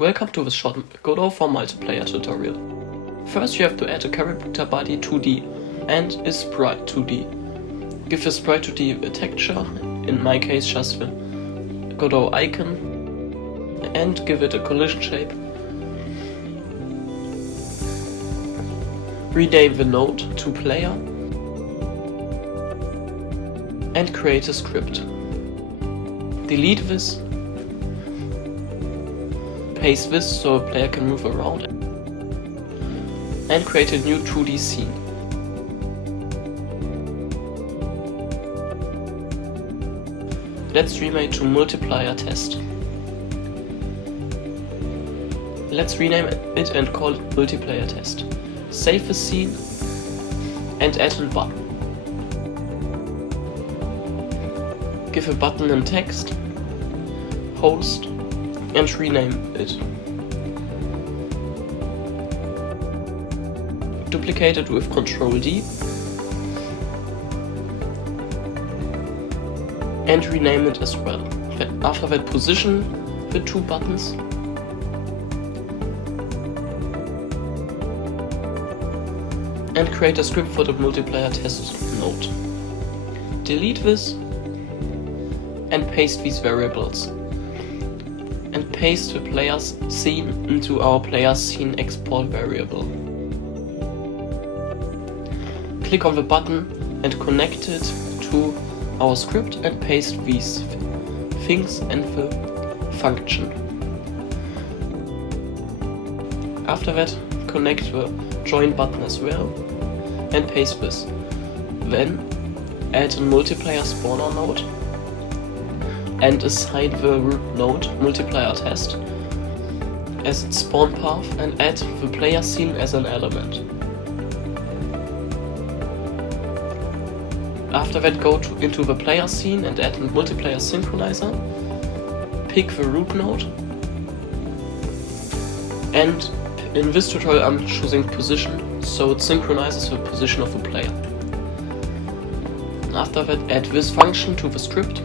Welcome to this short Godot for multiplayer tutorial. First you have to add a character body 2D and a sprite 2D. Give the sprite 2D a texture, in my case just the Godot icon, and give it a collision shape. Rename the node to player and create a script. Delete this, paste this so a player can move around, and create a new 2D scene. Let's rename it to multiplier test. Let's rename it and call it multiplayer test. Save the scene and add a button. Give a button in text, host, and rename it. Duplicate it with Ctrl D and rename it as well. After that, position the two buttons and create a script for the multiplayer test node. Delete this and paste these variables. And paste the player's scene into our player's scene export variable. Click on the button and connect it to our script and paste these things and the function. After that, connect the join button as well and paste this. Then add a multiplayer spawner node and assign the root node multiplier test as its spawn path and add the player scene as an element. After that, go into the player scene and add a multiplayer synchronizer, pick the root node, and in this tutorial I'm choosing position, so it synchronizes the position of the player. After that, add this function to the script.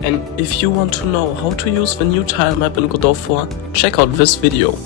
And if you want to know how to use the new tile map in Godot 4, check out this video.